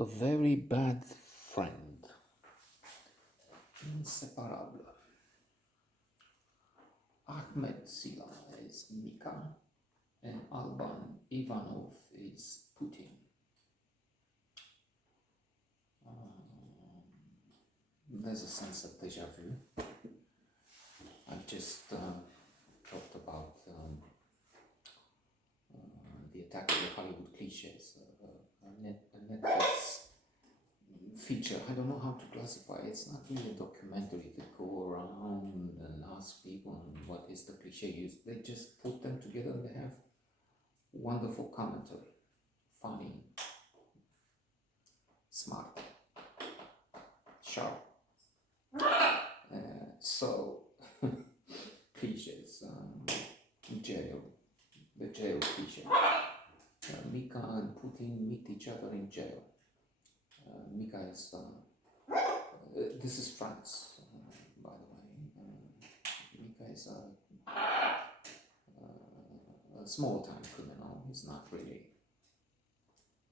A very bad friend. Inseparables. Ahmed Sila is Mika, and Alban Ivanov is Putin. There's a sense of deja vu. I've just talked about the attack of the Hollywood cliches, a Netflix feature. I don't know how to classify it. It's not really a documentary to go around and ask people what is the cliche used. They just put them together and they have wonderful commentary, funny, smart, sharp. So cliches, jail, the jail cliche. Mika and Putin meet each other in jail. Mika is, this is France, by the way. Mika is a small-time criminal. He's not really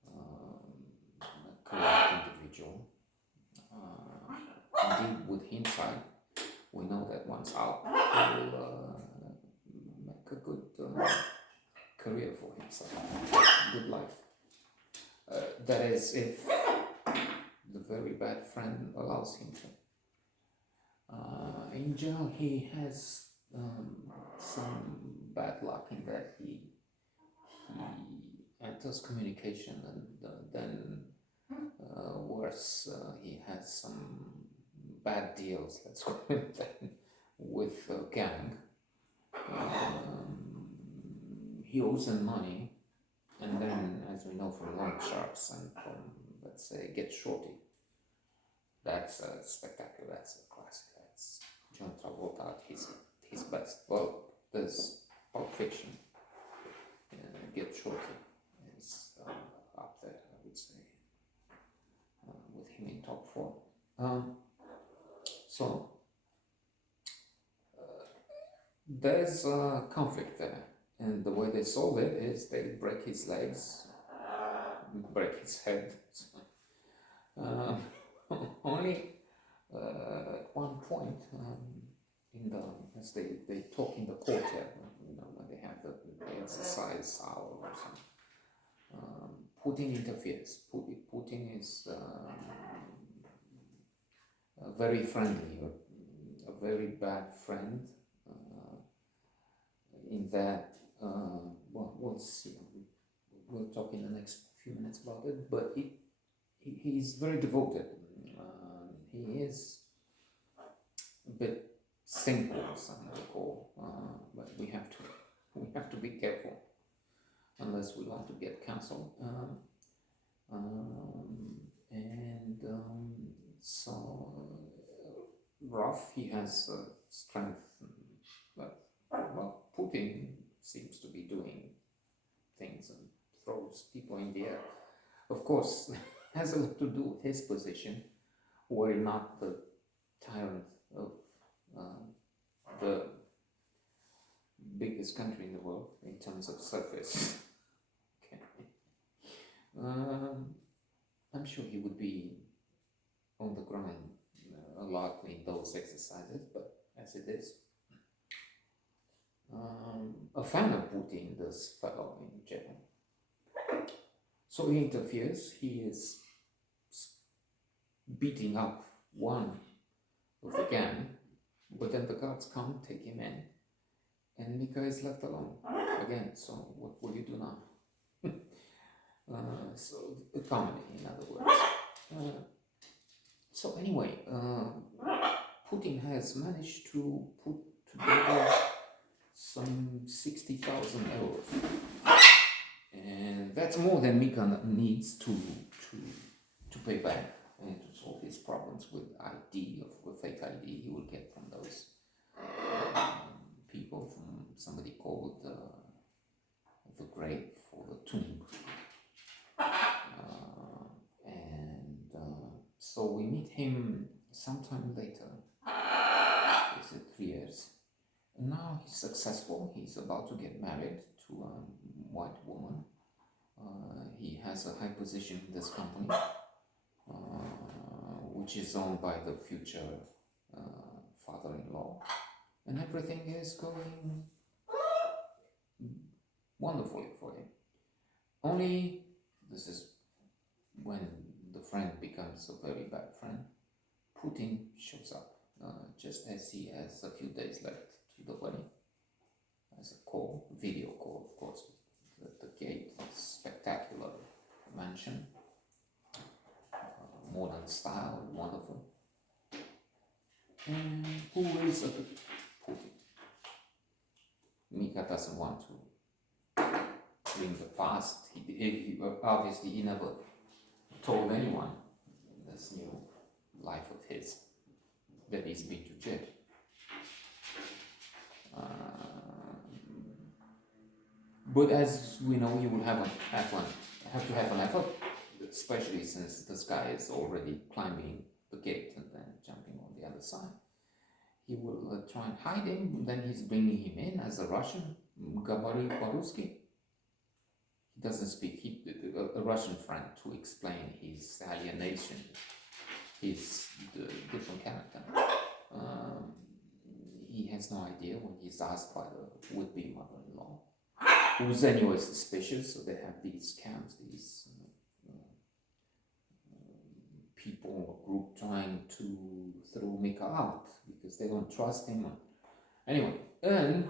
a corrupt individual. Indeed, with hindsight, we know that once out, he will make a good career for himself, good life. That is, if the very bad friend allows him to. In jail, he has some bad luck in that he enters communication, and then worse, he has some bad deals, let's call it that, with a gang. He owes them money, and then, as we know from loan sharks and from, let's say, Get Shorty, that's spectacular, that's a classic, that's John Travolta at his best. Well, there's Pulp Fiction, Get Shorty is up there, I would say, with him in top four. So there's a conflict there, and the way they solve it is they break his legs, break his head. Only at one point, in the as they talk in the courtyard, when they have the exercise hour or something, Putin interferes. Putin is very friendly, a very bad friend. In that, well, we'll see. We'll talk in the next few minutes about it. But he's very devoted. He is a bit simple, some would call, but we have to be careful, unless we want to get cancelled. So rough, he has strength, but well, Putin seems to be doing things and throws people in the air. Of course, has a lot to do with his position. Were he not the tyrant of the biggest country in the world in terms of surface. Okay. I'm sure he would be on the ground a lot in those exercises, but as it is, a fan of Putin, this fellow in jail. So he interferes. He is beating up one of the gang, but then the guards come, take him in, and Mika is left alone again. So what will you do now? So a comedy, in other words. So anyway, Putin has managed to put together some 60,000 euros, and that's more than Mika needs to pay back and to solve his problems with ID, with fake ID he will get from those people, from somebody called the Grave or the Tomb. So we meet him sometime later. Is it 3 years? And now he's successful. He's about to get married to a white woman. He has a high position in this company. which is owned by the future father-in-law, and everything is going wonderfully for him. Only this is when the friend becomes a very bad friend. Putin shows up just as he has a few days left to the wedding. As a call, video call, of course, the gate, spectacular mansion, modern style, wonderful. And who is Putin? Mika doesn't want to bring the past. He obviously he never told anyone this new life of his that he's been to jail. But as we know, he will have to have an effort, especially since this guy is already climbing the gate and then jumping on the other side. He will try and hide him, then he's bringing him in as a Russian, Gabari Paruski. He doesn't speak, a Russian friend to explain his alienation, his different character. He has no idea when he's asked by the would-be mother-in-law, who's anyway suspicious, so they have these camps, these people, a group trying to throw Mika out because they don't trust him. Anyway, and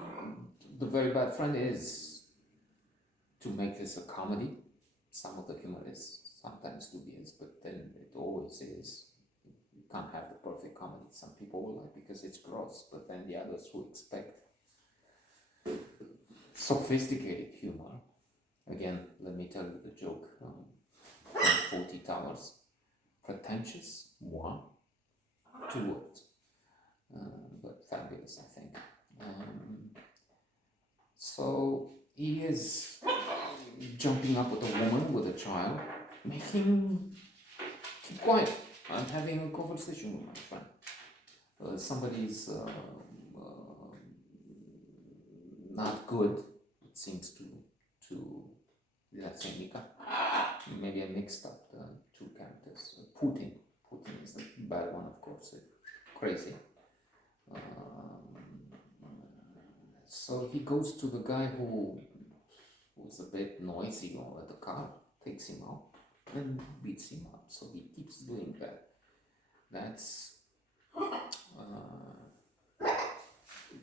the very bad friend is to make this a comedy. Some of the humor is sometimes dubious, but then it always is. You can't have the perfect comedy. Some people will like because it's gross, but then the others who expect sophisticated humor. Again, let me tell you the joke from 40 Towers. Pretentious, one, 2 words, but fabulous, I think. So he is jumping up with a woman with a child, making keep quiet. I'm having a conversation with my friend. Somebody's not good, it seems to let's say Mika. Maybe I mixed up the two characters. Putin is the bad one, of course, crazy. So he goes to the guy who's a bit noisy at the car, takes him out, and beats him up. So he keeps doing that. That's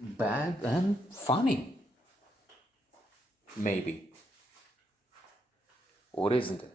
bad and funny, maybe. Or isn't it?